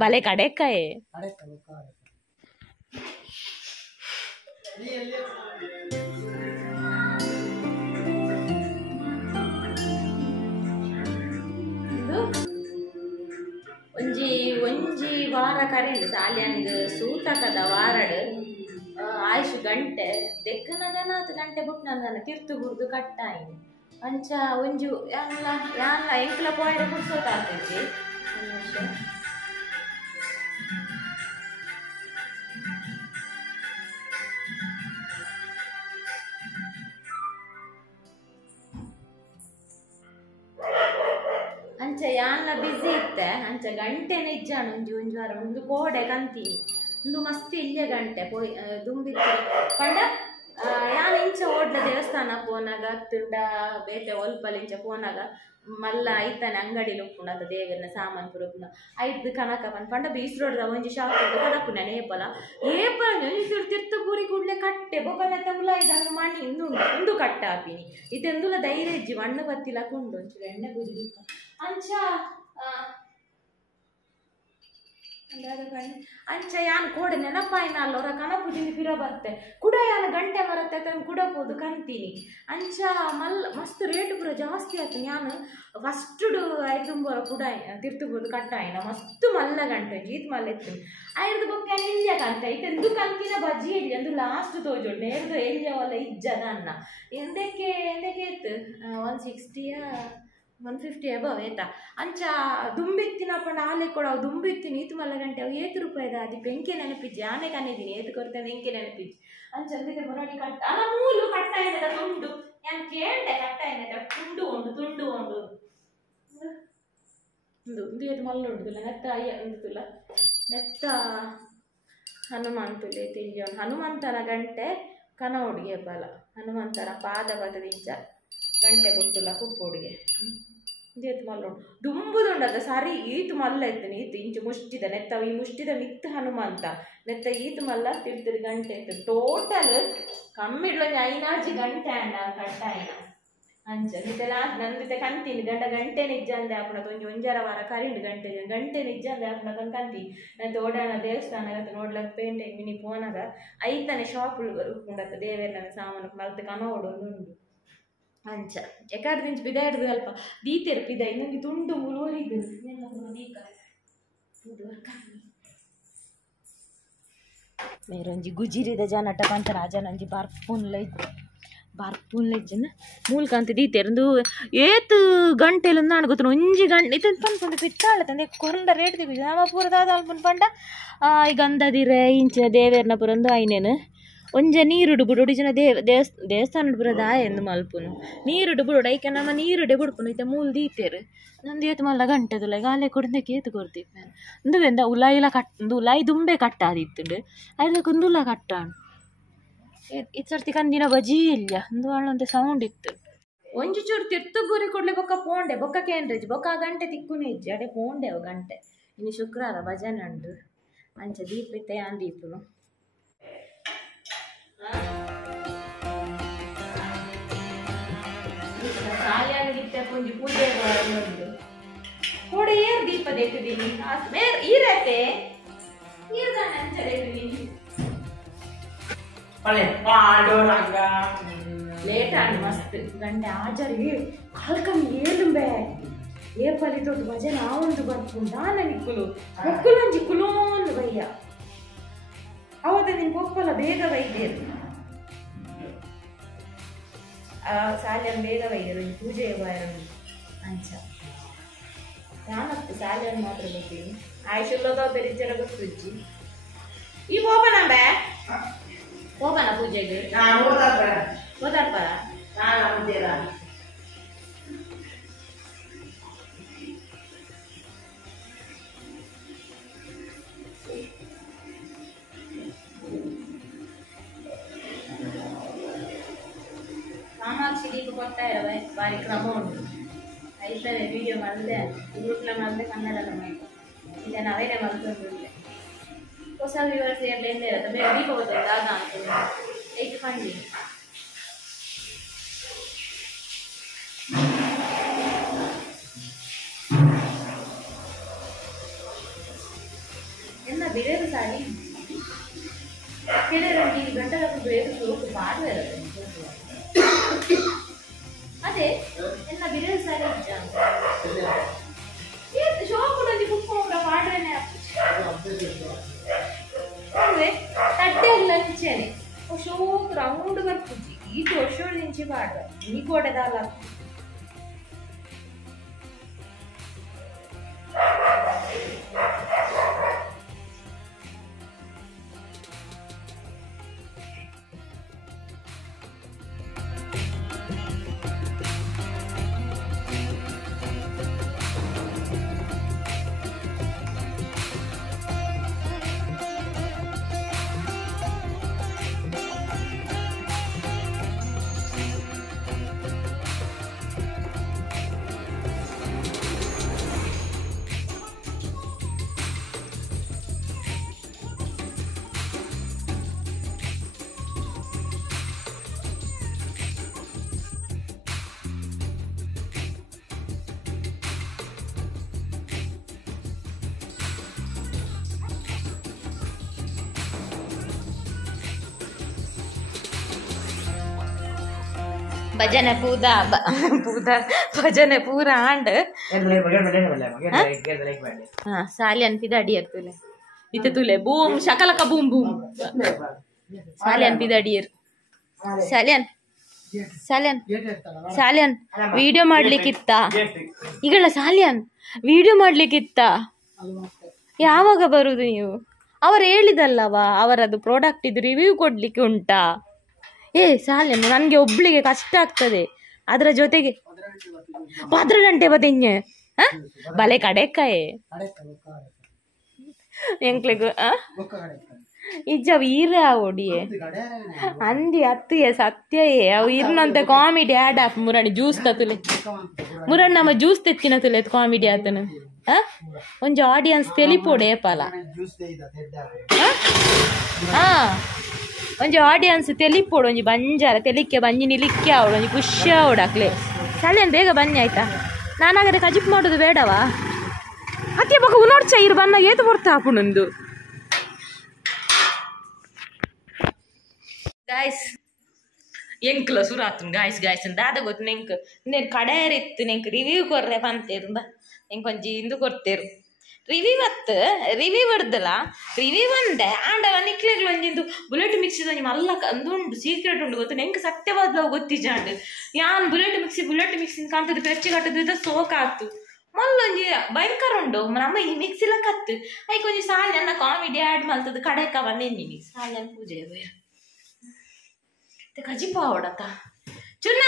ಬಲೆ ಕಡೆಕಾಯೆ ಒಂಜಿ ಒಂಜಿ ವಾರ ಕರೆಂಡು ಸಾಲಿಯಾನಿಗೆ ಸೂತಕದ ವಾರಡ್ ಆಯುಷ್ ಗಂಟೆ ದೆಕ್ಕನಗನಾತ್ ಗಂಟೆ ಬಿಟ್ಟು ನನ್ನ ತಿರ್ತು ಗುರ್ದು ಕಟ್ಟಾಯಿನಿ ಅಂಚ ಒಂಜು ಯಾನ್ಲ ಯಾನ್ಲ ಎಂಕ್ಲ ಪಾಯಿಂಟ್ ಕುಡ್ಸೋತಾಗ್ತೈತಿ ಅಂಚ ಯಾನ್ಲ ಬಿಸಿ ಇತ್ತೆ ಅಂಚ ಗಂಟೆನ ಇಜ್ಜಾನು ಒಂಜಿ ಒಂಜಿ ವಾರ ಒಂದು ಕೋಡೆ ಕಂತೀನಿ ಒಂದು ಮಸ್ತ್ ಇಲ್ಲೇ ಗಂಟೆ ಪೋಯ್ ದುಂಬಿತ್ತು ಪಂಡ ಯಾನ್ ಇಂಚ ಓಡ್ಲ ದೇವಸ್ಥಾನ ಪೋನಾಗ ತುಂಡ ಬೇತೆ ಒಲ್ಪಲಿಂಚ ಪೋನಾಗ ಮಲ್ಲ ಐತಾನೆ ಅಂಗಡಿಲಿ ಉಪ್ಪುಂಡು ಅದ ದೇವರನ ಸಾಮಾನು ಪುರಪುನ ಐದು ಕನಕ ಪಂಡ ಬೀಸ್ ರೋಡ್ದ ಒಂಜಿ ಶಾಪ್ ಉಂಟು ಕನಪುನ ನೇಪಲ ತಿರ್ತಪೂರಿ ಕೂಡ್ಲೆ ಕಟ್ಟೆ ಬೊಕನೆತ್ತ ಮುಲ ಇದನ್ನು ಮಣಿ ಇಂದು ಕಟ್ಟ ಹಾಪಿನಿ ಇದೆಂದುಲ ಧೈರ್ಯ ಇಜ್ಜಿ ಮಣ್ಣು ಬತ್ತಿಲ ಕುಂಡು ಒಂಚೂರು ಎಣ್ಣೆ ಬುಜಿ ಅಂಚ ಅಂಚ ಯಾನ್ ಕೋಡೆ ನೆನಪಾಯಿನ ಅಲ್ಲವರ ಕನಪುಜಿಂದ ಪಿರ ಬತ್ತೆ ಕುಡ ಯಾನ ಗಂಟೆ ಬರತ್ತೆ ತಂದು ಕುಡಬೋದು ಕಂತೀನಿ ಅಂಚ ಮಸ್ತ್ ರೇಟ್ ಪೂರ ಜಾಸ್ತಿ ಆಯ್ತು ನಾನು ಫಸ್ಟ್ 5 ಕುಡ ತಿರ್ತಬೋದು ಕಟ್ಟಾಯಿನ ಮಸ್ತ್ ಮಲ್ಲ ಗಂಟೆ ಜೀತ್ ಮಲ್ಲ ಎತ್ತೀನಿ ಆಯ್ದು ಬೊಕ್ಕ ಎಲ್ಯ ಕಂತ ಇತ್ತೆಂದು ಕಂತಿನ ಬಜ್ಜಿ ಎಲ್ಲಿ ಅಂದು ಲಾಸ್ಟ್ ತೋಜೋಡು ನೇರ್ದು ಎಲ್ಯವಲ್ಲ ಇಜ್ಜದ ಅನ್ನ ಎಂದಕ್ಕೆ ಇತ್ತು 150 ಅಬವ್ ಏತಾ ಅಂಚ ದುಂಬಿತ್ತಿನ ಪಂಡ ಆಲೆ ಕೊಡ ದುಂಬಿತ್ತಿನ ಈತು ಮಲ್ಲ ಗಂಟೆ ಅವು ₹7 ಅದು ಬೆಂಕಿ ನೆನಪಿಜ್ಜಿ ಆನೆ ಕನ್ನಿದ್ದೀನಿ ಏತು ಕೊರತೆ ಬೆಂಕಿ ನೆನಪಿಜ್ಜಿ ಅಂಚ ಅಂದಿದ್ದೆ ಮುರಡಿ ಕಟ್ಟ ಅಲ್ಲ ಮೂಲು ಕಟ್ಟ ಏನದ ತುಂಡು ನಾನು ಕೇಳ್ದೆ ಕಟ್ಟ ಏನದ ತುಂಡು ಉಂಡು ಒಂದು ಏತು ಮಲ್ಲ ಉಂಟುಲ್ಲ ನೆತ್ತ ಅಯ್ಯ ಉಂಟುಲ್ಲ ನೆತ್ತ ಹನುಮಂತುಲೆ ತಿಂಜ ಹನುಮಂತನ ಗಂಟೆ ಕನ ಹುಡುಗೆ ಬಲ ಹನುಮಂತನ ಪಾದ ಬದದಿಂಚ ಗಂಟೆ ಕೊಟ್ಟುಲ್ಲ ಕುಪ್ಪೊಡಿಗೆ ಇದೇತು ಮಲ್ಲ ಉಂಟು ದುಂಬುದುಂಡದ ಸರಿ ಈತು ಮಲ್ಲ ಎತ್ತನಿ ಈತು ಇಂಚು ಮುಷ್ಟಿದ ನೆತ್ತ ಈ ಮುಷ್ಟಿದ ಮಿತ್ತು ಹನುಮಂತ ನೆತ್ತ ಈತು ಮಲ್ಲ ತಿರ್ತಿರಿ ಗಂಟೆ ಎತ್ತು ಟೋಟಲ್ ಕಮ್ಮಿಡ್ಲ ಐನಾಜಿ ಗಂಟೆ ಅಂಡ ಕಟ್ಟಾಯಿನ ಅಂಚ ನಿತ್ತೆಲ್ಲ ನಂದಿತ್ತೆ ಕಂತೀನಿ ಗಂಟೆ ನಿಜ್ಜ ಅಂದೆ ಹಾಪುಣ ಒಂಜರ ವಾರ ಕರಿಂಡು ಗಂಟೆ ನಿಜ್ಜ ಅಂದೆ ಹಾಪುಣ ಕಂತೀನಿ ನಂತೆ ಓಡಾಣ ದೇವಸ್ಥಾನ ನೋಡ್ಲಕ್ಕ ಪೇಂಟಿಂಗ್ ಮಿನಿ ಫೋನಾಗ ಐತಾನೆ ಶಾಪ್ ಉಂಡತ್ತ ದೇವೇರನ ಸಾಮಾನು ಮಲ್ತೆ ಕನೋಡು ಉಂಡು ಅಂಚ ಎಕಾಡು ದಿಂಚು ಬಿದ ಹಿಡ್ದು ಅಲ್ಪ ದೀತೆರು ಪಿದ ಇನ್ನೊಂದು ತುಂಡು ಮುಳುವರಿದ್ದು ಮೇರೊಂಜಿ ಗುಜಿರಿದ ಜನಟ ಪಂಚ ರಾಜನಂಜಿ ಬರ್ಪುನ್ಲ ಇಜ್ಜನ ಮೂಲಕಂತ ದೀತೆರು ಏತು ಗಂಟೆಲು ನಾನು ಗೊತ್ತು ಒಂಜಿ ಗಂಟೆ ಇತ್ತಂದು ಪಂಪುಂಡು ಪಿತ್ತಾಳ ತಂದೆ ಕೊಂಡ ರೇಟ್ ತೆಗಿದು ನಮ್ಮ ಪೂರದಾದ ಅಲ್ಪನ್ ಪಂಡ ಈ ಗಂಧದಿರೆ ಇಂಚಿನ ದೇವೇರ್ನ ಪುರಂದು ಐನೇನು ಒಂಜ ನೀರುಡು ಬಿಡು ಒಡಿಜಿನ ದೇವಸ್ಥಾನ ಬುರದ ಎಂದು ಮಲ್ಪುನು ನೀರುಡು ಬಿಡು ಐಕೆ ನಮ್ಮ ನೀರುಡೆ ಬಿಡ್ಪುನು ಇತ್ತೆ ಮೂಲ ದೀತೆರು ನಂದು ಏತು ಮಲ್ಲ ಗಂಟೆದುಲ್ಲ ಗಾಲೆ ಕೊಡ್ದಕ್ಕೆ ಏತು ಕೊಡ್ತಿಪ್ಪೆ ಅಂದುವೆಂದ ಉಲಾಯಿ ದುಂಬೆ ಕಟ್ಟಾದಿತ್ತುಂಡು ಅದಕ್ಕೊಂದುಲ್ಲ ಕಟ್ಟಾಣು ಇದು ಸರ್ತಿ ಕಂದಿನ ಬಜಿ ಇಲ್ಲ ಒಂದು ಒಳ್ಳೊಂದು ಸೌಂಡ್ ಇತ್ತು ಒಂಜಿ ಚೂರು ತಿರ್ತು ಬೂರಿ ಕೊಡ್ಲಿ ಬೊಕ್ಕ ಪೋಂಡೆ ಬೊಕ್ಕ ಕೇಂದ್ರಜ್ ಬೊಕ್ಕ ಗಂಟೆ ತಿಕ್ಕುನೇ ಇಜ್ಜಿ ಅಡೆ ಪೋಂಡೆ ಅವು ಗಂಟೆ ಇನ್ನು ಶುಕ್ರವಾರ ಭಜನೆ ಉಂಡು ಅಂಚ ದೀಪ ಇತ್ತೆ ಯಾನ್ ದೀಪನು ಸಾಲಿಯಾಗಿತ್ತೆ ಒಂಜಿ ಪೂಜೆ ಉಂಡು ಕೋಡೆ ಏರ್ ದೀಪ ದೇತಿದ್ದೀನಿ ಈರತ್ತೆ ಈರ್ದಾನೆ ಅಂಚ ದೇತಿದ್ದೀನಿ ಲೇಟ್ ಆಗಿ ಮಸ್ತ್ ಗಂಟೆ ಆಜಾರಿಗೆ ಕಾಲ್ಕಮ್ಮಿ ಏಳುಂಬೆ ಏಪಲಿ ತೊಟ್ಟು ಭಜನೆ ಆವೊಂದು ಬರ್ಪುಂಡು ನನಕ್ಕುಲು ಒಕ್ಕುಲೊಂಜಿ ಕುಲೋಂದು ಬಯ್ಯ ಅವತ್ತ ನಿನ್ ಪೊಪ್ಪಲ ಬೇಗ ವೈದ್ಯರು ಸಾಲಿಯನ್ನು ಬೇಗ ವೈದ್ಯರು ಪೂಜೆ ಬಾಯರು ಅಂಚ ನಾನತ್ತು ಸಾಲಿಯನ್ನು ಮಾತ್ರ ಗೊತ್ತೀನಿ ಆಯುಷುಲ್ಲದ ಬೆರಿಚರ ಗೊತ್ತಿಜ್ಜಿ ಈ ಹೋಗನಂಬೆ ಹೋಗನ ಪೂಜೆಗೆ ಓದಾಡ್ಪಾರ ಕಾಮಾಕ್ಷಿ ದೀಪ ಕೊಡ್ತಾ ಇರವೆ ಬಾರಿ ಕ್ರಮ ಉಂಟು ಐತವೆ ವಿಡಿಯೋ ಮಾಡಿದೆ ಗ್ರೂಪ್ಲ ಮಾಡಿದೆ ಕನ್ನಡದ ಮಾಡಿ ಈಗ ನಾವೇನೇ ಮಾಡ್ಕೊಂಡು ಹೊಸ ವ್ಯೂವರ್ಸ್ ಎಲ್ಲ ಇರುತ್ತೆ ಬೇರೆ ದೀಪ ಗೊತ್ತಾಯ್ತು ಆಗ ಅಂತ ಐದು ಕಂಡಿ ಎನ್ನ ಬೇರೆ ಸಾಡಿ ಕೆಡೆ ರಂಗಿ ಗಂಟಲಕ್ಕೆ ಬೇರೆ ಸೋಕು ಮಾಡುವೆ ಅದೇ ಎನ್ನ ಬೇರೆ ಸಾಡಿ ಶೋಕುನಲ್ಲಿ ಕುತ್ಕೊಂಡ ಮಾಡ್ರೇನೆ ತಟ್ಟೆ ಇಲ್ಲ ನಿಂಚೇನೆ ಶೋಕ್ ರೌಂಡ್ ಬರ್ತುಜಿ ಈ ವರ್ಷೋಳು ನಿಂಚೆ ಮಾಡ್ರೆ ಈ ಕೋಟೆದಲ್ಲ ಭಜನೆ ಭಜನೆ ಪೂರ ಆಂಡ್ ಸಾಲಿ ಅನ್ಪಿದ ಅಡಿಯರ್ ತುಲೆ ಇತ್ತೆ ತುಲೆ ಬೂಮ್ ಶಕಲಕ ಬೂಮ್ ಬೂಮ್ ಸಾಲಿ ಅನ್ಪಿದ ಅಡಿಯರ್ ಸಾಲಿಯನ್ ಸಾಲಿಯನ್ ಸಾಲಿಯನ್ ವಿಡಿಯೋ ಮಾಡ್ಲಿಕ್ಕಿತ್ತ ಈಗಲ್ಲ ಸಾಲಿಯನ್ ವಿಡಿಯೋ ಮಾಡ್ಲಿಕ್ಕಿತ್ತ ಯಾವಾಗ ಬರುದು ನೀವು ಅವರು ಹೇಳಿದಲ್ಲವ ಅವರದ್ದು ಪ್ರಾಡಕ್ಟ್ ಇದು ರಿವ್ಯೂ ಕೊಡ್ಲಿಕ್ಕೆ ಉಂಟಾ ಸಾಲಿಯನ್ ನನಗೆ ಒಬ್ಳಿಗೆ ಕಷ್ಟ ಆಗ್ತದೆ ಅದರ ಜೊತೆಗೆ 15 ಗಂಟೆ ಬದೆಂಜೆ ಬಲೆ ಕಡೆಕಾಯೆ ಎಂಕ್ಲೆಗು ಇಜ್ಜ ವೀರ ಒಡಿಯೆ ಅಂದಿ ಅತ್ತಿಯೇ ಸತ್ಯಯೇ ಅವು ಇರ್ನಂತ ಕಾಮಿಡಿ ಆ್ಯಡ್ ಆಫ್ ಮುರಾಣಿ ಜ್ಯೂಸ್ ತತುಲೆ ಮುರಾಣಿ ನಮ್ಮ ಜ್ಯೂಸ್ ತೆತ್ತಿನ ತುಲೆ ಕಾಮಿಡಿ ಆತನು ಒಂಜಿ ಆಡಿಯನ್ಸ್ ತೆಲಿಪೋಡೆ ಏಪಲ ಒಂಜಿ ಆಡಿಯನ್ಸ್ ತೆಲಿಪೋಡು ಒಂಜಿ ಬಂಜಾರ ತೆಲಿಕ್ಕೆ ಬಂಜಿ ನಿಲಿಕ್ಕೆ ಅವಳು ಒಂಜಿ ಖುಷಿ ಅವಡಾಕ್ಲೆ ಸಲೇನು ಬೇಗ ಬನ್ನಿ ಆಯ್ತಾ ನಾನಾಗದೆ ಕಜಿಪ್ ಮಾಡೋದು ಬೇಡವಾ ಅತ್ತೆ ಬಕ ಉನೋಡ್ಚ ಇರು ಬನ್ನ ಏತು ಬರ್ತಾ ಹಾಪುಣಂದು ಗಾಯ್ಸ್ ಎಂಕ್ಲ ಸುರಾತು ಗಾಯ್ಸ್ ದಾದ ಗೊತ್ತು ನೆಂಕ್ నేను ಕಡೆಯರಿತ್ತು ನೆಂಕ್ ರಿವ್ಯೂ ಕೊರ್ರೆ ಪಂತೇರು ಎಂಕ್ ಒಂಜಿ ಇಂದು ಕೊಡ್ತೇರು ರಿವ್ಯೂ ಬರ್ದಲ್ಲ ರಿವ್ಯೂ ಬಂದೆ ಆಂಡಲ ನಿಕ್ಲೆಗ್ಲು ಒಂಜಿಂದು ಬುಲೆಟ್ ಮಿಕ್ಸಿ ಒಂಜಿ ಮಲ್ಲ ಅಂದುಂಡು ಸೀಕ್ರೆಟ್ ಉಂಡು ಗೊತ್ತು ನೆಂಕ್ ಸತ್ಯವಾದ ಗೊತ್ತಿಜಾಂಡು ಯಾನ್ ಬುಲೆಟ್ ಮಿಕ್ಸಿ ಕಾಂತದ್ದು ಪೆಚ್ಚಿ ಕಟ್ಟದು ಸೋಕಾತು ಮಲ್ಲೊಂಜಿ ಭಯಂಕರ ಉಂಡು ನಮ್ಮ ಈ ಮಿಕ್ಸಿಲ ಕತ್ತು ಐಕ್ ಒಂಜಿ ಸಾಲ್ಯನ್ನ ಕಾಮಿಡಿ ಆ್ಯಡ್ ಮಲ್ತದ್ದು ಕಡೆಕ ಬಂದೆನ್ನಿ ಸಾಲ್ಯನ್ ಪೂಜೆ ಕಜಿಪ ಅವಡತ್ತ ಚುನ್ನ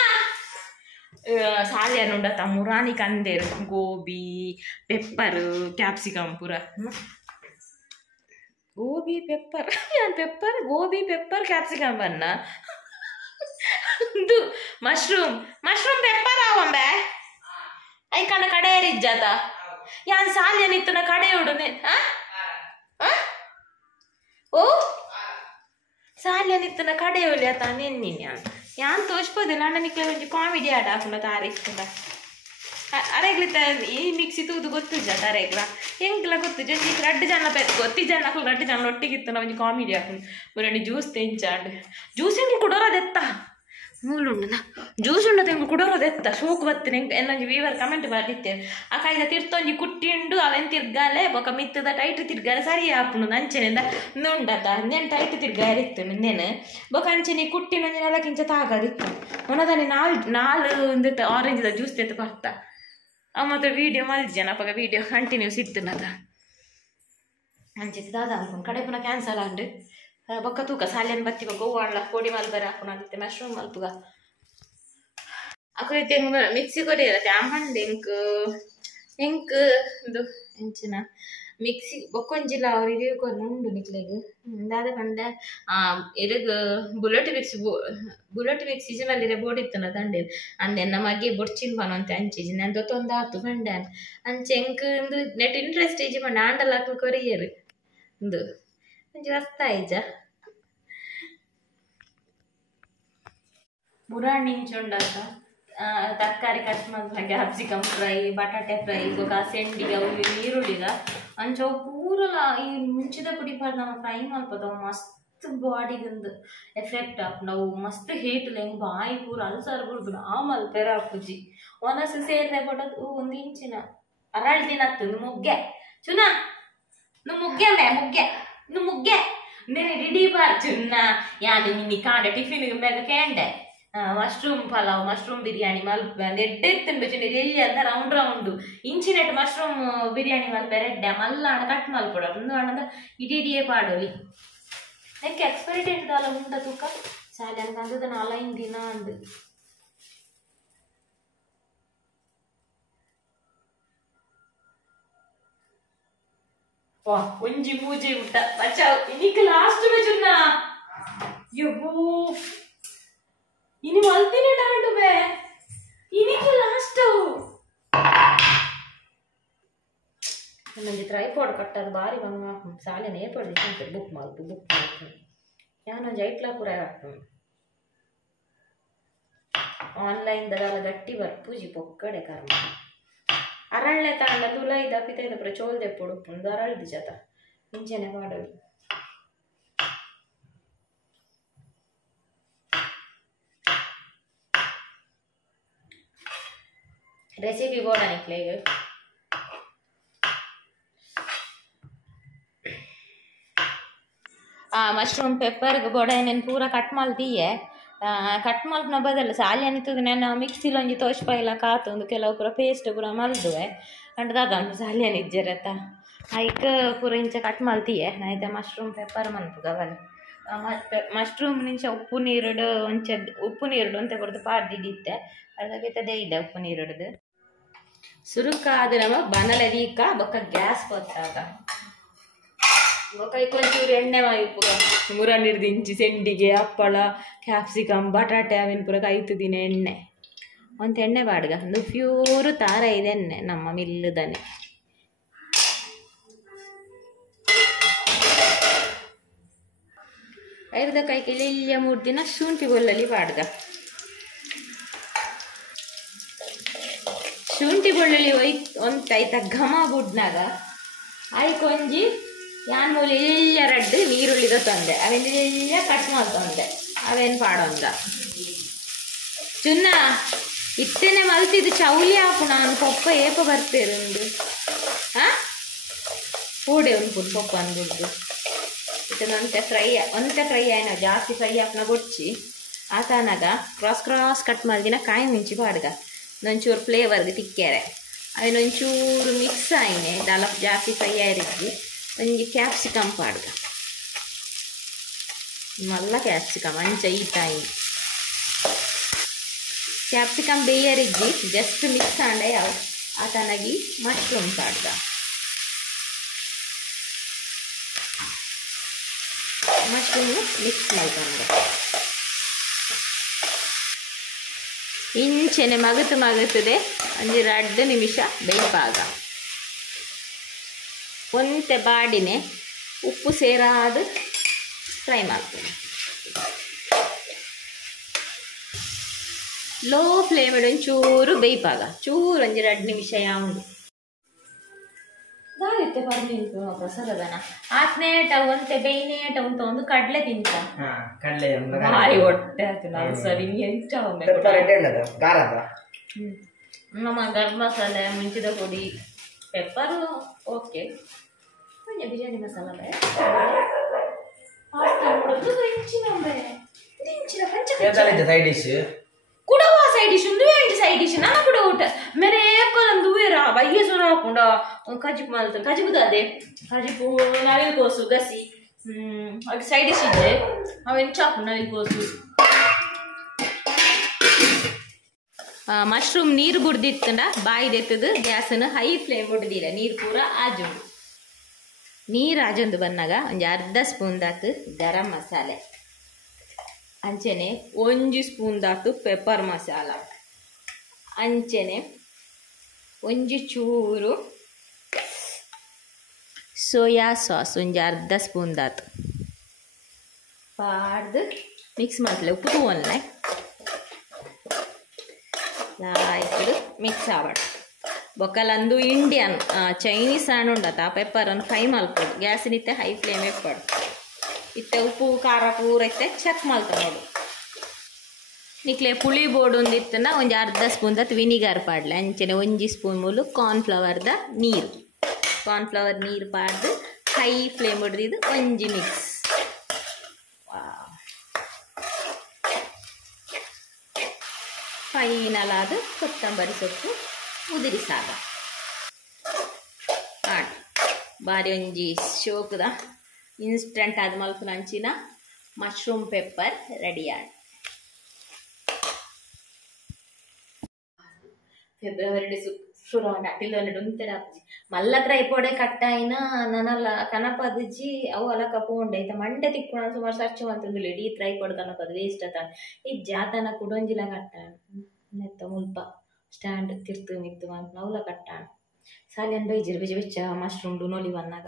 ಸಾಲ್ಯನ್ ಉಂಡತ್ತ ಮುರಾನಿ ಕಂದೇರು ಗೋಬಿ ಪೆಪ್ಪರ್ ಕ್ಯಾಪ್ಸಿಕಮ್ ಪೂರ gobi pepper gobi pepper capsicum ಬನ್ನ ಇದು ಮಶ್ರೂಮ್ ಪೆಪ್ಪರ್ ಆವಂಬೆ ಐಕನ ಕಡೆಯರಿಜ್ಜಾತ ಯಾನ್ ಸಾಲ್ಯನ್ ಇತ್ತನ ಕಡೆ ಉಡುನೆ ಓ ಸಾಲ್ಯನ್ ಇತ್ತನ ಕಡೆ ಉಳಿ ಆತ ನೆನ್ನಿನ ಯಾನ್ ತೋಚ್ಬೋದಿಲ್ಲ ಅಣ್ಣ ನಿಕ್ಲೆ ಒಂಜಿ ಕಾಮಿಡಿ ಆಡ ಹಾಕುನ ತಾರೀಖ ಅರೆಗ್ಲಿತ ಈ ಮಿಕ್ಸಿ ತೂದು ಗೊತ್ತಿಜ್ಜಾತ ಅರೆಗ್ಲ ಎಂಕ್ಲ ಗೊತ್ತಿಜ್ಜ ರಡ್ಡು ಜನ ಗೊತ್ತಿ ಜನ ಹಾಕಲು ರಡ್ಡು ಜನ ಒಟ್ಟಿಗಿತ್ತನ ಒಂಜಿ ಕಾಮಿಡಿ ಹಾಕುನು ಬುರಣ್ಣಿ ಜ್ಯೂಸ್ ತೆಂಚಾಂಡ್ ಜ್ಯೂಸ್ ಎಂಗ್ಲು ಕೊಡೋರದೆತ್ತ ಮೂಲುಂಡ ಜ್ಯೂಸ್ ಉಂಡ ತೆಂಗ್ಲು ಕೊಡೋರದೆತ್ತ ಶೋಕು ಬತ್ತಿನ ಎನ್ನೊಂಜಿ ವೀವರ್ ಕಮೆಂಟ್ ಬರ್ಲಿತ್ತೇವೆ ಆ ಕಾಯ್ದ ತಿರ್ತೊಂಜಿ ಕುಟ್ಟಿಂಡು ಅವೆನ್ ತಿರ್ಗಾಲೆ ಬೊಕ ಮಿತ್ತದ ಟೈಟ್ ತಿರ್ಗಾಲೆ ಸರಿ ಹಾಪುನು ಅಂಚೆನಿಂದ ನುಂಡತ ನೆನ್ ಟೈಟ್ ತಿರ್ಗಾರಿತ್ತು ನೆನ್ ಬೊಕ ಅಂಚೆನಿ ಕುಟ್ಟಿನೊಂಜಿ ನೆಲಕಿಂಚ ತಾಗದಿತ್ತು ಒನದಾನೆ ನಾಲ್ ಆರೆಂಜ್ದ ಜ್ಯೂಸ್ ತೆತ್ತು ಬರ್ತ ಅವ ಮಾತ್ರ ವೀಡಿಯೋ ಮಲ್ಜನ ಅಪ್ಪಗ ವೀಡಿಯೋ ಕಂಟಿನ್ಯೂಸ್ ಇತ್ತನದ ಅಂಚೆತಿ ದಾದ ಅನ್ಕೊಂಡು ಕಡೆ ಪುನಃ ಕ್ಯಾನ್ಸಲ್ ಆಂಡು ಬೊಕ್ಕ ತೂಕ ಸಾಲ್ಯನ್ ಬತ್ತಿಗ ಗೋವಾಡ್ಲ ಪೊಡಿ ಮಲ್ಬರ ಹಾಕೋಣ ಅಂತೆ ಮಶ್ರೂಮ್ ಮಲ್ಪುಗ ಅಕುಲೈತೆ ಮಿಕ್ಸಿ ಕೊಡಿಯರತ್ತೆ ಆಮಂಡ್ ಎಂಕ್ ಇದು ಎಂಚಿನ ಮಿಕ್ಸಿ ಬೊಕ್ಕೊಂಜಿಲ್ಲ ರಿವ್ಯೂ ಕೊರ್ನ ಉಂಡು ನಿಕ್ಲೆಗ್ ದಾದ ಕಂಡೆ ಎರಗ್ ಬುಲೆಟ್ ಮಿಕ್ಸಿ ಇಜನಲ್ಲಿರೆ ಬೋಡಿತ್ತನ ತಂಡೆ ಅಂದೆ ನಮಗೆ ಬೊಡ್ಚಿನ್ ಪನೊಂತೆ ಅಂಚಿಜಿ ನಾನು ದೊತ್ತೊಂದು ಆತು ಕಂಡ್ಯಾನ್ ಅಂಚೆ ಎಂಕ್ ನೆಟ್ ಇಂಟ್ರೆಸ್ಟ್ ಈಜಿ ಪಂಡ ಆಂಡಲ್ ಹಾಕಲು ಕೊರಿಯರು ಇಂದು ಒಂಜಿ ವಸ್ತ ಈಜ ಮುರಾಣಿ ಇಂಚುಂಡಾತ ತರಕಾರಿ ಕಟ್ ಮಾಡಿದ ಕ್ಯಾಪ್ಸಿಕಮ್ ಫ್ರೈ ಬಟಾಟೆ ಫ್ರೈ ಗೊಕ್ಕ ಸೆಂಡಿಗೆ ಅವು ಈರುಳ್ಳಿಗ ಅಂಚವು ಪೂರಲ ಈ ಮುಂಚಿದ ಪುಡಿ ಪಾಡು ನಮ್ಮ ಫ್ರೈ ಮಲ್ಪದವು ಮಸ್ತ್ ಬಾಡಿಗೊಂದು ಎಫೆಕ್ಟ್ ಆಪ್ ನಾವು ಮಸ್ತ್ ಹೇಟ್ಲ ಹೆಂಗೆ ಬಾಯಿ ಪೂರ ಅಲ್ಸರ್ ಬಿಡ್ಬಿಡ ಆ ಮಲ್ಪೆರ ಅಪ್ಪುಜಿ ಒಂದಷ್ಟು ಸೇರಿದೆ ಪಡೋದು ಒಂದು ಇಂಚಿನ ಅರಳ್ ದಿನ ಆಗ್ತದೆ ಮುಗ್ಗೆ ಚುನಾ ನು ಮುಗ್ಗೆ ನು ಮುಗ್ಗೆ నేను రెడీ పార్చున్నా యాని నిన్ని కాండ టిఫిన్ మేక కేండే మష్రూమ్ పలావ్ మష్రూమ్ బిర్యానీ మల్ప ఎడ్డెత్తు బెచ్చిన ಎಲ್ಲಿ ಅಂತ ರೌಂಡ್ ಇಂಚಿನೆಟ್ ಮಶ್ರೂಮ್ ಬಿರಿಯಾನಿ ಮಲ್ಪೆ ರೆಡ್ಡೆ ಮಲ್ಲ ಕಟ್ ಮಲ್ಪಡ ಒಂದು ಅಣ್ಣದ ಇಡೀ ಪಾಡೋಲಿ ನೆಕ್ಕೆ ಎಕ್ಸ್ಪೈರಿ ಡೇಟ್ ದಾಲ ಉಂಟ ತೂಕ ಸಾಲಿ ಅಂತ ಅಂದದ 4 ದಿನ ಅಂದು ಒಂಜಿ ಪೂಜೆ ಊಟ ಬಚಾವ್ ಇನ್ನಿಕ್ ಲಾಸ್ಟ್ ಬೆಚುನ್ನ ಯಬ್ಬೋ ಇನಿ ಮಲ್ತಿನ ಟಾಂಡು ಬೇ ಇನ್ನಿಕ್ ಲಾಸ್ಟ್ ನನಗೆ ಟ್ರೈಪಾಡ್ ಕಟ್ಟದು ಬಾರಿ ಬಂಗ ಸಾಲಿನ ಏರ್ಪಡಿಸಿ ಬುಕ್ ಮಾಡ್ತು ಯಾನೊಂದು ಐಟ್ಲ ಪೂರ ಹಾಕ್ತು ಆನ್ಲೈನ್ ದಗಾಲ ಗಟ್ಟಿ ಬರ್ಪೂಜಿ ಪೊಕ್ಕಡೆ ಕರ್ಮ ಅರಳನೆ ತಾಂಡ ತುಲ ಇದ ಪಿತ ಪುರ ಚೋಲ್ದೆ ಪುಡು ಒಂದು ಅರಳ್ದು ಜತ ಇಂಚನೆ ಮಾಡೋದು ರೆಸಿಪಿ ಬೋಡ ನಿಕ್ಲೆ ಈಗ ಮಶ್ರೂಮ್ ಪೆಪ್ಪರ್ಗೆ ಬೋಡ ನೆನ್ ಪೂರ ಕಟ್ ಮಲ್ತಿಯೆ ಕಟ್ ಮಲ್ಪನ ಬದಲು ಸಾಲಿ ಅನಿತದ ನಾನು ಮಿಕ್ಸಿಲಿ ಒಂಜಿ ತೋಚ್ಪಾಯಿಲ್ಲ ಕಾತೊಂದು ಕೆಲವು ಪೂರ ಪೇಸ್ಟ್ ಪೂರ ಮಲ್ದುವೆ ಅಂಡ್ ದಾದ ಸಾಲಿ ಅನಿಜ್ಜರತ್ತ ಐಕ್ ಪೂರ ಇಂಚ ಕಟ್ ಮಲ್ತಿಯೆ ಆಯ್ತಾ ಮಶ್ರೂಮ್ ಪೆಪ್ಪರ್ ಮನ್ಪು ಗವಲ್ ಮಶ್ರೂಮ್ ನಿಂಚ ಉಪ್ಪು ನೀರುಡು ಉಪ್ಪು ನೀರುಡು ಅಂತ ಕೊಡ್ದು ಪಾರ್ದಿದ್ದಿತ್ತೆ ಅದಕ್ಕೆ ಇದೆ ಉಪ್ಪು ನೀರುಡ್ದು ಸುರುಕಾದ ನಮ್ಮ ಬನಲದೀಕ ಬೊಕ್ಕ ಗ್ಯಾಸ್ ಕೊತ್ತಾಗ ಬೊಕ್ಕ ಕೊಂಚೂರು ಎಣ್ಣೆ ಉಪ್ಪು ಮುರ ನಿರ್ದು ಇಂಚಿ ಸೆಂಡಿಗೆ ಹಪ್ಪಳ ಕ್ಯಾಪ್ಸಿಕಮ್ ಬಟಾಟೆ ಅವಿನ ಪೂರ ಕೈತು ದಿನ ಎಣ್ಣೆ ಒಂದು ಎಣ್ಣೆ ಬಾಡ್ಗ ಒಂದು ಪ್ಯೂರು ತಾರ ಇದೆ ಎಣ್ಣೆ ನಮ್ಮ ಮಿಲ್ಲುದನೆ ಐದ ಕೈಗೆ ಇಲ್ಲಿಯ 3 ದಿನ ಶುಂಠಿ ಬೆಳ್ಳುಳ್ಳಿ ಬಾಡ್ಗ ಶುಂಠಿ ಬೆಳ್ಳುಳ್ಳಿ ಒಂದು ಐತ ಘಮ ಬುಡ್ನಾಗ ಐಕೊಂಜಿ ಯಾನ್ ಮೂಲ ಎಲ್ಲ ರಡ್ಡು ನೀರುಳ್ಳಿದ ತಂದೆ ಅವೆಲ್ಲ ಕಟ್ ಮಾಡ್ತಂದೆ ಅವೇನು ಪಾಡೊಂದ ಚುನ್ನ ಇತ್ತೇನೆ ಮಲ್ತಿದ್ದು ಚೌಲಿ ಹಾಕು ನಾನು ಪಪ್ಪ ಏಪ ಬರ್ತೇನೆ ಒಂದು ಕೂಡೆ ಉಂಟು ಪಪ್ಪ ಅಂದ್ಬಿಟ್ಟು ಇತ್ತನಂತೆ ಫ್ರೈ ಏನೋ ಜಾಸ್ತಿ ಫ್ರೈ ಹಾಕ್ನ ಗೊಚ್ಚಿ ಆತನಾಗ ಕ್ರಾಸ್ ಕಟ್ ಮಾಡಿದಿನ ಕಾಯಿ ಮುಂಚಿ ಪಾಡ್ಗ ಒಂಚೂರು ಫ್ಲೇವರ್ಗೆ ತಿಕ್ಕ್ಯಾರೆ ಅವೇನೊಂಚೂರು ಮಿಕ್ಸ್ ಆಯ್ನೆ ದಲಪ್ ಜಾಸ್ತಿ ಫ್ರೈ ಆಯ್ರಿದ್ದಿ ಒಂಜಿ ಕ್ಯಾಪ್ಸಿಕಮ್ ಪಾಡ್ಗ ಮಲ್ಲ ಕ್ಯಾಪ್ಸಿಕಮ್ ಅಂಚ ಈಟಾಯಿ ಕ್ಯಾಪ್ಸಿಕಮ್ ಬೇಯರಿದ್ದಿ ಜಸ್ಟ್ ಮಿಕ್ಸ್ ಆಂಡೆ ಯಾವ ಆತನಾಗಿ ಮಶ್ರೂಮ್ ಪಾಡ್ಗ ಮಶ್ರೂಮ್ ಮಿಕ್ಸ್ ಮಾಡ್ಕೊಂಡೆ ಇಂಚೆನೆ ಮಗುತ್ತದೆ ಒಂದು 2 ನಿಮಿಷ ಬೇಯ್ಪಾಗ ಒಂತೆ ಬಾಡಿನೇ ಉಪ್ಪು ಸೇರಾದು ಫ್ರೈ ಮಾಡ್ತೀನಿ ಲೋ ಫ್ಲೇಮ್ ಒಂಚೂರು ಬೇಯ್ಪಾಗ ಚೂರು ಒಂದು 2 ನಿಮಿಷ ಯಾವುದು ದಾರಿತ್ತೆ ಬರ್ಲಿಂಟು ಪ್ರಸಾದನ ಆತ್ನೇಟ ಒಂತೆ ಬೇಯ್ನೇಟ ಉಂಟು ಒಂದು ಕಡಲೆ ತಿಂತ ಬಾಯಿ ಹೊಟ್ಟೆ ನಾನು ಸರಿ ಎಂಟ ನಮ್ಮ ಗರಂ ಮಸಾಲೆ ಮುಂಚಿದ ಪುಡಿ ಪೆಪ್ಪರ್ ಓಕೆ ಬಿರಿಯಾನಿ ಮಸಾಲೆ ಕುಡವ ಸೈಡ್ ಡಿಶ್ ಒಂದು ಸೈಡ್ ಡಿಶ್ ನಾನು ಕೂಡ ಊಟ ಮೇರೆ ಏಪಲ್ ವೇರ ಬಯ್ಯ ಸೋರ ಹಾಕೊಂಡ ಕಜಿಪು ಮಲ್ತ ಕಜಿಪುದ ಅದೇ ಕಜಿಪು ನವಿಲು ಕೋಸು ಗಸಿ ಸೈಡ್ ಡಿಶ್ ಇದೆ ಅವೇನು ಚಾಪು ನವಿಲು ಕೋಸು ಮಶ್ರೂಮ್ ನೀರು ಬುಡ್ದಿತ್ತಂಡ ಬಾಯಿದೆತ್ತದು ಗ್ಯಾಸನ್ನು ಹೈ ಫ್ಲೇಮ್ ಹೊಡೆದಿಲ್ಲ ನೀರು ಪೂರ ಆಜುಂಡು ನೀರು ಆಜೊಂದು ಬಂದಾಗ ಒಂದು ಅರ್ಧ ಸ್ಪೂನ್ ದಾತು ಗರಂ ಮಸಾಲೆ ಅಂಚೆನೆ 1 ಸ್ಪೂನ್ ದಾತು ಪೆಪ್ಪರ್ ಮಸಾಲ ಅಂಚೆನೆ ಒಂಜಿ ಚೂರು ಸೋಯಾ ಸಾಸ್ ಒಂಜಿ ಅರ್ಧ ಸ್ಪೂನ್ ದಾತು ಪಾಡ್ದು ಮಿಕ್ಸ್ ಮಾಡ್ತಲೆ ಉಪ್ಪು ತಗೊಂಡೆ ఇప్పుడు మిక్స్ ఆవడు బొక్కలందు ಇಂಡಿಯನ್ ಚೈನೀಸ್ ಹಣ್ಣು ಉಂಡತ್ತ ಆ ಪೆಪ್ಪರನ್ನು ಫ್ರೈ ಮಲ್ಪೋಡು ಗ್ಯಾಸಿನಿತ್ತೆ ಹೈ ಫ್ಲೇಮ್ ಎಪ್ಪಡು ಇತ್ತೆ ಉಪ್ಪು ಖಾರ ಪೂರ ಇತ್ತೆ ಚೆಕ್ ಮಲ್ತ ನೋಡು ನಿಕ್ಲೆ ಪುಳಿ ಬೋರ್ಡ್ ಒಂದಿತ್ತನ ಒಂದು ಅರ್ಧ ಸ್ಪೂನ್ ದತ್ ವಿನಿಗರ್ ಪಾಡ್ಲೆ ಅಂಚನೆ 1 ಸ್ಪೂನ್ ಮೂಲು ಕಾರ್ನ್ಫ್ಲವರ್ದ ನೀರು ಪಾಡ್ದು ಹೈ ಫ್ಲೇಮ್ ಹಿಡ್ದಿದ್ದು ಒಂಜಿ ಮಿಕ್ಸ್ ಫೈನಲ್ ಆದ ಕೊತ್ತಂಬರಿ ಸೊಪ್ಪು ಉದುರಿ ಸಾಗ ಆಡ್ ಬಾರಿ ಒಂಜಿ ಶೋಕದ ಇನ್ಸ್ಟಂಟ್ ಆದ ಮಲ್ಪುನ ಅಂಚಿನ ಮಶ್ರೂಮ್ ಪೆಪ್ಪರ್ ರೆಡಿ ಆಡ್ ಫೆಬ್ರವರಿ ಶುರು ಅಟಿಲ್ ಉಂತೆರ ಮಲ್ಲತ್ರ ಇಪ್ಪೋಡೆ ಕಟ್ಟಾಯಿನ ನನಲ್ಲ ಕನಪದಿಜ್ಜಿ ಅವು ಅಲಕ ಪೋಂಡೆ ಐತೆ ಮಂಡೆ ತಿಕ್ಕೋಣ ಸುಮಾರು ಸರ್ಚ್ ಅಂತಂದಿಲ್ಲ ಇಡೀ ತ್ರೈ ಕೊಡು ಕನಪದ ವೇಸ್ಟ್ ಅತ ಈ ಜಾತನ ಕುಡೊಂಜಿಲ ಕಟ್ಟಾಣ ನೆತ್ತ ಮುಲ್ಪ ಸ್ಟ್ಯಾಂಡ್ ತಿರ್ತು ಮಿತ್ತು ಅಂತ ನೌಲ ಕಟ್ಟಾಣ ಸಾಲಿಯನ್ ಬೈಜಿರ್ ಬಿಜಿ ಬೆಚ್ಚ ಮಶ್ರೂಮ್ ನೊಲಿ ಬಂದಾಗ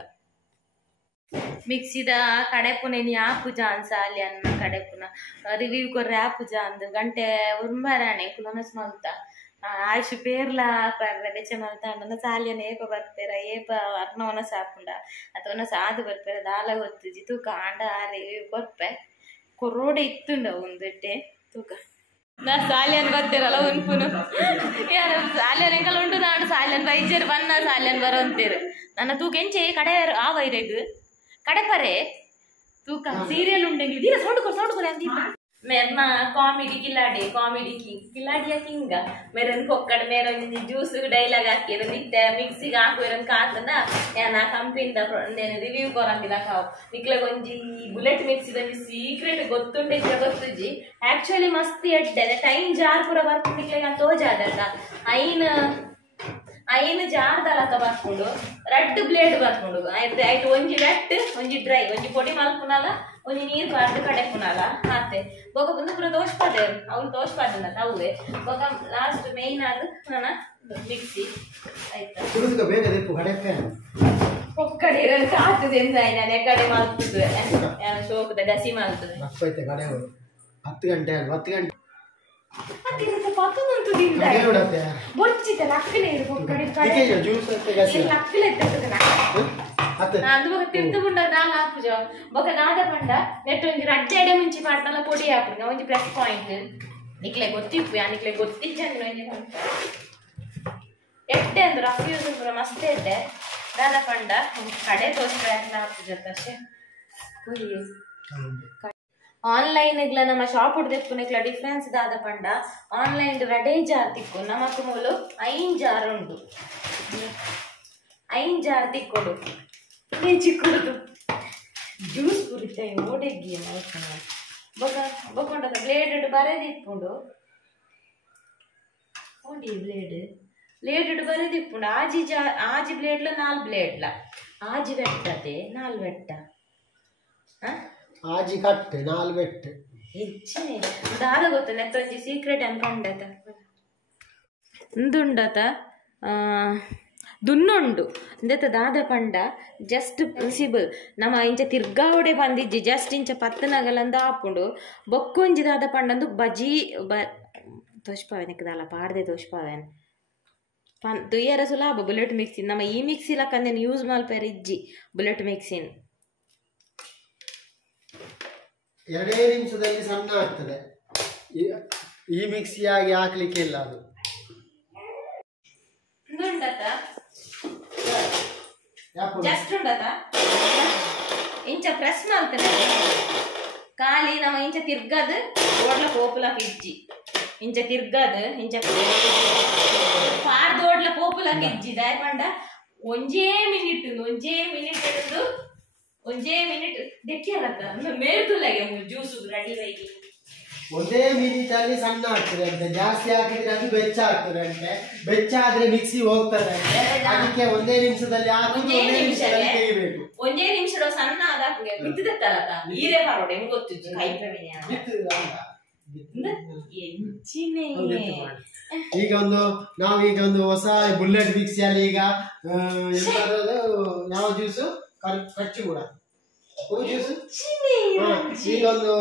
ಮಿಕ್ಸಿದ ಕಡೆಪುನ ನೀ ಆಪುಜ ಸಾಲಿಯನ್ ಕಡೆಪುನ ರಿವ್ಯೂ ಕೊರ್ರೆ ಆಪುಜ ಅಂದು ಗಂಟೆ ಉರ್ಮರಾಣೆ ಕುಲನಸ್ ಮಲ್ತ ಆಯುಷ್ ಪೇರ್ಲ ಪರ್ರೆ ಬೆಚ್ಚ ಮಲ್ತಾಂಡ ಸಾಲಿಯನ್ ಏಪ ಬರ್ಪೇರ ಏಪ ಅರ್ನವನ ಸಾಪುಂಡ ಅಥವಾ ಸಾದು ಬರ್ಪೇರ ದಾಲ ಗೊತ್ತಿಜಿ ತೂಕ ಆಂಡ ರಿವ್ಯೂ ಕೊರ್ಪೆ ಕೊರೋಡೆ ಇತ್ತುಂಡ ಒಂದಿಟ್ಟೆ ತೂಕ ನಾ ಸಾಲಿಯನ್ ಬರ್ತೀರಲ್ಲ ಉನ್ಪುನು ಯಾರು ಸಾಲಿಯನ್ ಎಂಕಲ್ ಉಂಟು ನಾಡು ಸಾಲಿಯನ್ ಬೈಜರ್ ಬನ್ನ ಸಾಲಿಯನ್ ಬರೋಂತೀರು ನನ್ನ ತೂಕ ಎಂಚೆ ಕಡೆ ಆ ವೈರೆಗ್ ಕಡೆಪರೆ ತೂಕ ಸೀರಿಯಲ್ ಉಂಡೆಂಗ್ಲಿ ದೀರ ಸೌಂಡ್ ಅಂತೀಪ मेरना कॉमेडी कॉमेडी किलाडिया किंग मेरे कोक्कड़ मेरे ज्यूस डैलाग हाकिर नित्ते मिक्सी हाकुर कातना याना कंपनी नेनु रिव्यू कोरंदिला काव निक्ले ಒಂಜಿ ಬುಲೆಟ್ ಮಿಕ್ಸಿ ದ ಸೀಕ್ರೆಟ್ ಗೊತ್ತುಂಡೆ ಗೊತ್ತುಜಿ ಆಕ್ಚುअली ಮಸ್ತ್ ಎಡ್ಡೆ ಟೈಮ್ ಜಾರ್ ಪೂರ ಬರ್ತು ನಿಕ್ಲೆ ತೋಜಾದಲ್ಲ ಐನ್ ಜಾರ್ದಲಕ ಬರ್ಕೊಂಡು ರೆಡ್ ಬ್ಲೇಡ್ ಬರ್ಕೊಂಡು ಆಯ್ತು ಒಂಜಿ ವೆಟ್ ಒಂಜಿ ಡ್ರೈ ಒಂಜಿ ಪೊಡಿ ಮಲ್ಪುನಲ ಒಂಜಿ ನೀರು ಪಾರ್ದು ಕಡೆಪುನಲ ಹಾತೆ ಬೊಕ ಬಂದು ಪೂರ ತೋಷ್ಪಾದೆ ಅವ್ರು ತೋಷ್ಪಾದ ಅವೇ ಬೊಕ ಲಾಸ್ಟ್ ಮೇಯ್ನ್ ಆದ ನನ್ನ ಮಿಕ್ಸಿ ಆಯ್ತಾ ಒಕ್ಕಡೆ ಕಾತದೆ ಎಂದ ನಾನು ಎಕಡೆ ಮಲ್ತದೆ ಶೋಕದ ಗಸಿ ಮಲ್ತದೆ 10 ಗಂಟೆ 10 ಗಂಟೆ ಬೊಚ್ಚಿತ ಲಕ್ಕಲೆ ತಿರ್ತುಗುಂಡ ದಾಲ್ ಹಾಪುಜ ಬೊಕ ದಾದ ಪಂಡ ನೆಟ್ ಒಂಜಿ ರಡ್ಡೆ ಎಡೆ ಮುಂಚಿ ಪಾಡ್ನಲ ಪೊಡಿ ಹಾಪುಗ ಒಂಜಿ ಪ್ಲಸ್ ಪಾಯಿಂಟ್ ನಿಕ್ಲೆ ಗೊತ್ತಿಪ್ಪು ನಿಕ್ಲೆ ಗೊತ್ತಿಜ್ಜಂದ್ರೆ ಒಂಜಿ ಎಡ್ಡೆ ಅಂದ್ರು ರಫ್ ಯೂಸ್ ಪೂರ ಮಸ್ತ್ ಎಡ್ಡೆ ದಾದ ಪಂಡ ಕಡೆ ತೋರಿಸ್ತಾ ಹಾಪುಜತ್ತ ಅಷ್ಟೇ ಆನ್ಲೈನ್ ನಮ್ಮ ಶಾಪ್ ಉಡ್ದೆಪ್ಪುನಿಕ್ಲ ಡಿಫ್ರೆನ್ಸ್ ದಾದ ಪಂಡ ಆನ್ಲೈನ್ ರಡೇ ಜಾರ್ ತಿಕ್ಕು ನಮಕ್ ಮೂಲು 5 ಜಾರ್ ಉಂಡು 5 ಜಾರ್ ತಿಕ್ಕೊಡು ಚಿಕ್ಕುಡು ಜ್ಯೂಸ್ ಪುರಿತೆ ಓಡೆಗ್ಗಿ ಬೊಕೊಂಡ ಬ್ಲೇಡ್ ಬರೆದಿಪ್ಪುಂಡು ಓಡಿ ಬ್ಲೇಡ್ ಬರೆದಿಪ್ಪುಂಡು ಆಜಿ ಬ್ಲೇಡ್ಲ 4 ಬ್ಲೇಡ್ಲ ಆಜಿ ವೆಟ್ಟತೆ 4 ವೆಟ್ಟ ಆಜಿ ಕಟ್ಟೆ 4 ವೆಟ್ಟು ಹೆಚ್ಚಿನ ದಾದ ಗೊತ್ತು ನೆತ್ತೊಂಜಿ ಸೀಕ್ರೆಟ್ ಅನ್ಕೊಂಡತ ಉಂದುಂಡತ ದುನ್ನುಂಡು ಇಂದೆತ ದಾದ ಪಂಡ ಜಸ್ಟ್ ಪಾಸಿಬಲ್ ನಮ್ಮ ಇಂಚ ತಿರ್ಗಾವಡೆ ಬಂದಿಜ್ಜಿ ಜಸ್ಟ್ ಇಂಚ ಪತ್ತನಗಲಂದ ಆಪುಂಡು ಬೊಕ್ಕೊಂಜಿ ದಾದ ಪಂಡಂದು ಬಜಿ ತೋಷ್ಪಾವೆನಕ್ಕೆ ದಾಲ ಪಾಡ್ದೆ ತೋಷ್ಪಾವೆನ್ ತುಯ್ಯರ ಸುಲಭ ಬುಲೆಟ್ ಮಿಕ್ಸಿನ್ ನಮ್ಮ ಈ ಮಿಕ್ಸಿ ಲಕ್ಕಂದೇನು ಯೂಸ್ ಮಲ್ಪೇರ ಇಜ್ಜಿ ಬುಲೆಟ್ ಮಿಕ್ಸಿನ್ 2 ನಿಮಿಷದಲ್ಲಿ ಸಣ್ಣ ಆಗ್ತದೆ ಈ ಮಿಕ್ಸಿಯಾಗಿ ಹಾಕ್ಲಿಕ್ಕೆ ಇಲ್ಲ ಅದು ಜಸ್ಟ್ ಉಂಡತ ಇಂಚ ಪ್ರೆಸ್ ಮಾಡ್ತೇನೆ ಖಾಲಿ ನಮ್ಮ ಇಂಚ ತಿರ್ಗದು ಓಡ್ಲ ಪೋಪುಲಕ ಇಜ್ಜಿ ಇಂಚ ತಿರ್ಗದು ಇಂಚ ಪಾರ್ದು ಓಡ್ಲ ಪೋಪುಲಕ ಇಜ್ಜಿ ದಾಯ ಪಂಡ ಒಂಜೇ ಮಿನಿಟ್ ಹಿಡಿದು ಒಂದೇ ಮಿನಿಟ್ ದೆಕ್ಕಿರತ್ತ ಮೇಲ್ತುಲ್ಲಾಗೆ ಜ್ಯೂಸು ರೆಡಿ ಬೈಗಿ ಒಂದೇ ಮಿನಿಟ್ ಅಲ್ಲಿ ಸಣ್ಣ ಆಗ್ತದೆ ಅಂತೆ ಜಾಸ್ತಿ ಹಾಕಿದ್ರೆ ಅದು ಬೆಚ್ಚ ಆಗ್ತದೆ ಅಂತೆ ಬೆಚ್ಚ ಆದ್ರೆ ಮಿಕ್ಸಿ ಹೋಗ್ತದೆ ಅಂತೆ ಅದಕ್ಕೆ ಒಂದೇ ನಿಮಿಷದಲ್ಲಿ ತೆಗಿಬೇಕು ಒಂದೇ ನಿಮಿಷ ಸಣ್ಣ ಆದಾಗೆ ಬಿತ್ತದತ್ತಲ್ಲ ಹೀರೆ ಬರೋಡೆ ಹೆಂಗ್ ಗೊತ್ತಿತ್ತು ಕೈ ಪ್ರಮೇಯ ಈಗ ನಾವೀಗ ಒಂದು ಹೊಸ ಬುಲೆಟ್ ಮಿಕ್ಸಿಯಲ್ಲಿ ಈಗ ಯಾವ ಜ್ಯೂಸು ಖರ್ಚು ಕೂಡ ಈಗ ಒಂದು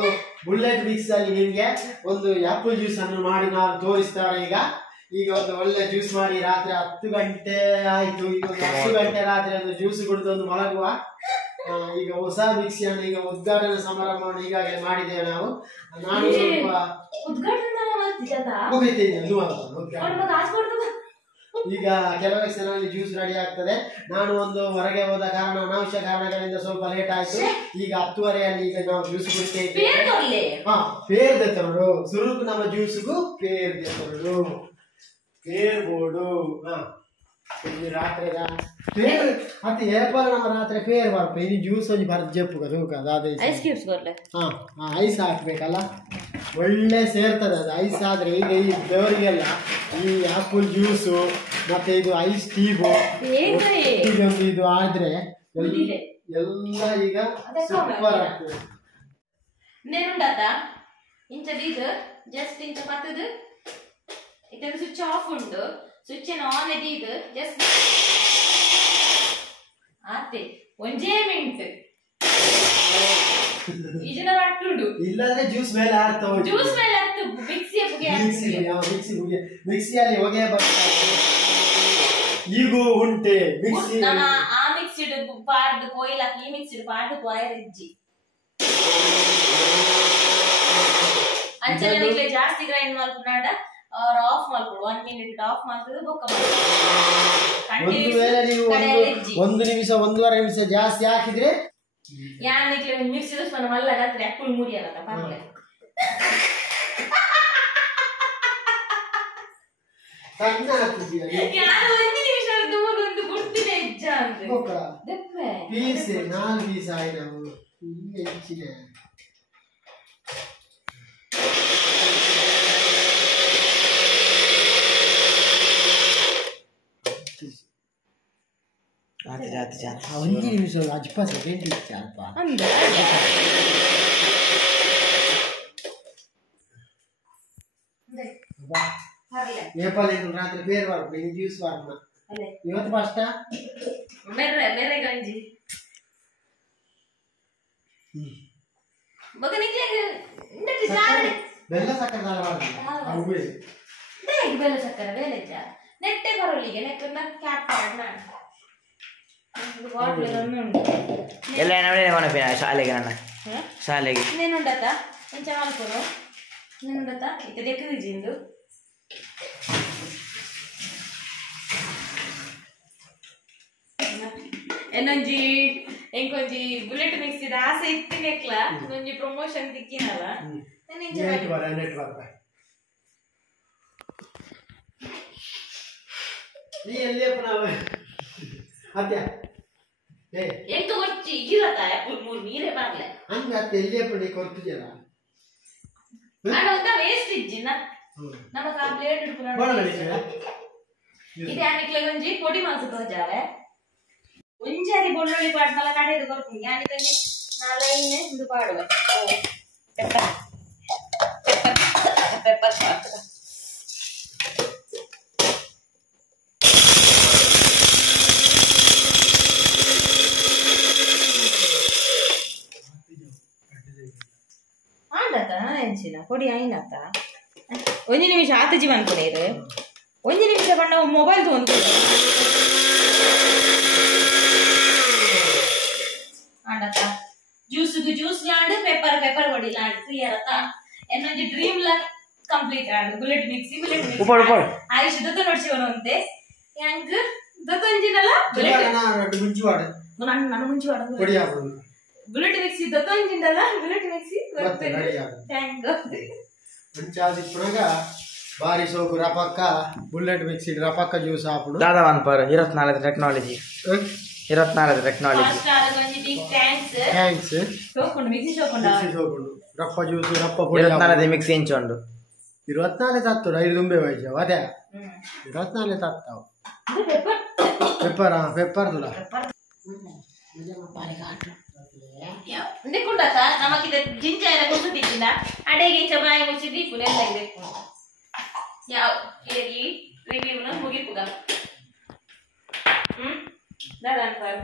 ಬುಲೆಟ್ ಮಿಕ್ಸ್ ಅಲ್ಲಿ ನಿಮ್ಗೆ ಒಂದು ಆಪಲ್ ಜ್ಯೂಸ್ ಅನ್ನು ಮಾಡಿ ನಾವು ತೋರಿಸ್ತಾರೆ. ಈಗ ಈಗ ಒಂದು ಒಳ್ಳೆ ಜ್ಯೂಸ್ ಮಾಡಿ ರಾತ್ರಿ 10 ಗಂಟೆ ಆಯ್ತು. ಈಗ 10 ಗಂಟೆ ರಾತ್ರಿ ಒಂದು ಜ್ಯೂಸ್ ಕುಡಿದು ಒಂದು ಮಲಗುವ. ಈಗ ಹೊಸ ಮಿಕ್ಸಿಯನ್ನು ಈಗ ಉದ್ಘಾಟನಾ ಸಮಾರಂಭವನ್ನು ಈಗಾಗಲೇ ಮಾಡಿದ್ದೇವೆ ನಾವು. ನಾನು ಈಗ ಕೆಲವೇ ಕ್ಷಣದಲ್ಲಿ ಜ್ಯೂಸ್ ರೆಡಿ ಆಗ್ತದೆ. ನಾನು ಒಂದು ಹೊರಗೆ ಹೋದ ಕಾರಣ ಅನಾವಶ್ಯ ಕಾರಣಗಳಿಂದ ಸ್ವಲ್ಪ ಲೇಟ್ ಆಯ್ತು. ಈಗ 10:30 ಈಗ ನಾವು ಜ್ಯೂಸ್ ಕುಡಿತಾ ಇದ್ದೇವೆ. ಪೇರ್ ದೆತ್ತರು ಸುರುಕು ನಮ್ಮ ಜ್ಯೂಸ್ಗೂ ಪೇರ್ ದೆತ್ತರು ಪೇರ್ ಬೋರ್ಡು ರಾತ್ರಿ ಪೇರ್ ಅತಿ ಏಪಲ್ ನಮ್ಮ ರಾತ್ರಿ ಪೇರ್ ಬರ್ಪ ಇನ್ನು ಜ್ಯೂಸ್ ಒಂದು ಬರ್ಜಪ್ಪು ಅದಾದ್ರೆ ಐಸ್ ಹಾಕ್ಬೇಕಲ್ಲ, ಒಳ್ಳೆ ಸೇರ್ತದೆ ಅದು ಐಸ್ ಆದ್ರೆ. ಈಗ ಈ ಬೆವರಿಗೆಲ್ಲ ಈ ಆಪಲ್ ಜ್ಯೂಸು ಮತ್ತೆ ಇದು ಐಸ್ ಟೀಬು ಇದೊಂದು ಇದು ಆದ್ರೆ ಎಲ್ಲ ಈಗ ಸೂಪರ್ ಆಗ್ತದೆ. ಜಸ್ಟ್ ಇಂಚ ಪತ್ತದು ಇದನ್ನು ಸ್ವಿಚ್ ಆಫ್ ಉಂಟು, ಸ್ವಿಚ್ ಆನ್ ಇದು ಜಸ್ಟ್ ಆತೆ ಒಂಜೇ ಮಿನಿಟ್ ಈಜಿನ ಮಟ್ಟುಂಡು ಇಲ್ಲಾಂದ್ರೆ ಜ್ಯೂಸ್ ಮೇಲೆ ಆಡ್ತಾವ. ಜ್ಯೂಸ್ ಮೇಲೆ ಆಡ್ತು ಮಿಕ್ಸಿಯಲ್ಲಿ ಹೊಗೆ ಬರ್ತಾ ಈಗೂ ಉಂಟೆ ಮಿಕ್ಸಿ. ಆ ಮಿಕ್ಸಿಡ್ ಪಾಡ್ದು ಕೊಯ್ಲ ಈ ಮಿಕ್ಸಿಡ್ ಪಾಡ್ದು ಕೊಯ್ರ ಇಜ್ಜಿ ಅಂಚನೆ ಜಾಸ್ತಿ ಗ್ರೈಂಡ್ ಮಾಡ್ಕೊಂಡ और ऑफ ಮಾಡ್ಕೊಳ್ಳು 1 ಮಿನಿಟ್ ಆಫ್ ಮಾಡ್ತದೆ ಬೊಕ್ಕ ಒಂದು ವೇಳೆ ನೀವು ಒಂದು ನಿಮಿಷ 1.5 ನಿಮಿಷ ಜಾಸ್ತಿ ಹಾಕಿದ್ರೆ ಯಾನಿಕ್ಕೆ ಮಿಕ್ಸಿ ದೋಸ್ಮನ ಮಲ್ಲ ರಾತ್ರಿ ಅಕ್ಕುಲ್ ಮೂಡಿಯಲ್ಲ ಪರ್ಲೆ ಸಣ್ಣ ಹಾಕ್ತಿದ್ಯಾ ಯಾರು 1 ನಿಮಿಷ ದೂರ ಒಂದು ಗುಡ್ತಿದೆ ಇಜ್ಜ ಅಂದ್ರೆ ಬೊಕ್ಕ ದೆಪ್ಪೆ ಪೀಸ್ 4 ಪೀಸ್ ಆಯಿ ನಾವು ಈ ಹೆಚ್ಚಿದೆ. ಒಂಜಿ ನಿಮಿಷ ಅಜ್ಪ ಸೆಕೆಂಡ್ ಇತ್ತು ಅಲ್ಪ ಏಪಲ್ ರಾತ್ರಿ ಬೇರೆ ಬರ್ಬೇಕು ಜ್ಯೂಸ್ ಬರ್ಬೇಕು ಇವತ್ತು ಫಸ್ಟ್ ಬೇರೆ ಗಂಜಿ ಬೆಲ್ಲ ಸಕ್ಕರೆ ಬೆಲ್ಲ ಸಕ್ಕರೆ ಬೇಲೆ ನೆಟ್ಟೆ ಬರೋಲಿಗೆ ನೆಟ್ಟನ್ನ ಕ್ಯಾಪ್ ಮಾಡಿ ಎಲ್ಲ ಶಾಲೆಗೆ ನನ್ನ ಶಾಲೆಗೆ నేనుండత కొంచెం అనుకోను నేనుండత ఇది ఎక్కువ జిందు ಏನೊಂಜಿ ಎಂಕೊಂಜಿ ಬುಲೆಟ್ ಮಿಕ್ಸ್ ಇದೆ ಆಸೆ ಇತ್ತಿನೆಕ್ಲ ಒಂಜಿ ಪ್ರಮೋಷನ್ ತಿಕ್ಕಿನಲ್ಲ ನೀ ಎಲ್ಲಿ ಅದ್ಯಾ ಎಂತ ಕೊಚ್ಚಿ ಇರತ್ತ ಮೂರು ನೀರೇ ಬರ್ಲೆ ಹಂಗ ಅತ್ತೆ ಎಲ್ಲಿಯೇ ಪಡಿ ಕೊಡ್ತಿದ್ಯಲ್ಲ ನಾನು ಅಂತ ವೇಸ್ಟ್ ಇಜ್ಜಿನ ನಮಗ ಆ ಬ್ಲೇಡ್ ಹಿಡ್ಕೊಂಡು ಇದು ಯಾನಿಕ್ಲೆ ಒಂಜಿ ಪೊಡಿ ಮಾಸು ತೋಜಾವೆ ಒಂಜಾರಿ ಬೊಳ್ಳುಳ್ಳಿ ಪಾಡ್ನಲ್ಲ ಕಡೆದು ಕೊಡ್ತೀನಿ ಯಾನಿಕಂಗೆ ನಾಲೈನೆ ಇದು ಪಾಡುವೆ ಪೆಪ್ಪರ್ ಪೆಪ್ಪರ್ ಪೆಪ್ಪರ್ పొడి అయినత ಒಂದು ನಿಮಿಷ ಆತ ಜೀವನ ಕೊಡೆ ಇದು ಒಂದು ನಿಮಿಷ ಬಣ್ಣ ಮೊಬೈಲ್ ತೊಗೊಂಡು ಆಡತ ಜ್ಯೂಸ್ ಲಾಂಡ್ ಪೆಪ್ಪರ್ ಕೊಡಿ ಲಾಂಡ್ ಕ್ಲಿಯರ್ ಅತ್ತ ಏನೊಂದು ಡ್ರೀಮ್ ಲಕ್ ಕಂಪ್ಲೀಟ್ ಆಡು ಬುಲೆಟ್ ಮಿಕ್ಸಿ ಆಯುಷ್ ದೊತ್ತ ನೋಡ್ಸಿವನು ಅಂತೆ ಹೆಂಗ್ ದೊತ್ತಂಜಿನಲ್ಲ ಬುಲೆಟ್ ಮುಂಚಿ ವಾಡ ನಾನು ಮುಂಚಿ ವಾಡ ಕೊಡಿ ಹಾಕೋದು ಬುಲೆಟ್ ಮಿಕ್ಸಿ ದೊತ್ತಂಜಿಂದಲ್ಲ ಬುಲೆಟ್ ಮಿಕ್ಸಿ ಥ್ಯಾಂಕ್ ಪುನಗ ಬಾರಿ ಸೋಕು ರಪಕ್ಕ ಬುಲೆಟ್ ಮಿಕ್ಸಿ ರಪಕ್ಕ ಜ್ಯೂಸ್ ಹಾಪುಡು ದಾದಾ ಅನ್ಪಾರ 24 ಟೆಕ್ನಾಲಜಿ 24 ಟೆಕ್ನಾಲಜಿ ಥ್ಯಾಂಕ್ಸ್ ಶೋಕೊಂಡು ಮಿಕ್ಸಿ ಶೋಕೊಂಡು ರಪ್ಪ ಜ್ಯೂಸ್ ರಪ್ಪ ಪುಡಿ 24 ಮಿಕ್ಸಿ ಇಂಚೊಂಡು 24 ತತ್ತು 5 ದುಂಬೆ ವೈಜ ಅದೇ 24 ತತ್ತಾವು ಪೆಪ್ಪರ್ ತುಲ ನಿಕ್ಕುಂಡ ಸರ್ ನಮಗಿದ ಜಿಂಚ ಎಲ್ಲ ಕುಸುತ್ತಿದ್ದಿಲ್ಲ ಅಡೆಗೆ ಇಂಚ ಬಾಯಿ ಮುಚ್ಚಿ ದೀಪುಲೆ ತೆಗೆದು ಯಾವ ಈ ರಿವ್ಯೂನ ಮುಗಿಪುಗ ದಾದಾನ್ ಸರ್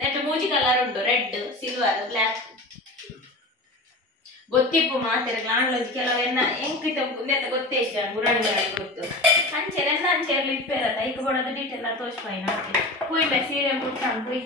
ನೆಟ್ ಮೂಜಿ ಕಲರ್ ಉಂಟು ರೆಡ್ ಸಿಲ್ವರ್ ಬ್ಲ್ಯಾಕ್ ಗೊತ್ತಿಪ್ಪು ಮಾತಾರೆ ಲಾಂಡ್ಲೊಂಜಿ ಕೆಲವೆನ್ನ ಎಂಕಿತ ಅಂತ ಗೊತ್ತೇ ಇಷ್ಟ ಗುರಾಣಿ ಗೊತ್ತು ಅಂಚೆರೆಲ್ಲ ಅಂಚೆರ್ಲಿ ಇಪ್ಪೇರತ್ತ ಈಗ ಕೊಡೋದು ಡೀಟೇಲ್ ತೋರಿಸ್ಪಾಯಿ ನಾಕೆ ಪುಯ್ ಬೆ ಸೀರೆ ಮುಟ್ಟಾನ್ ಪುಯ್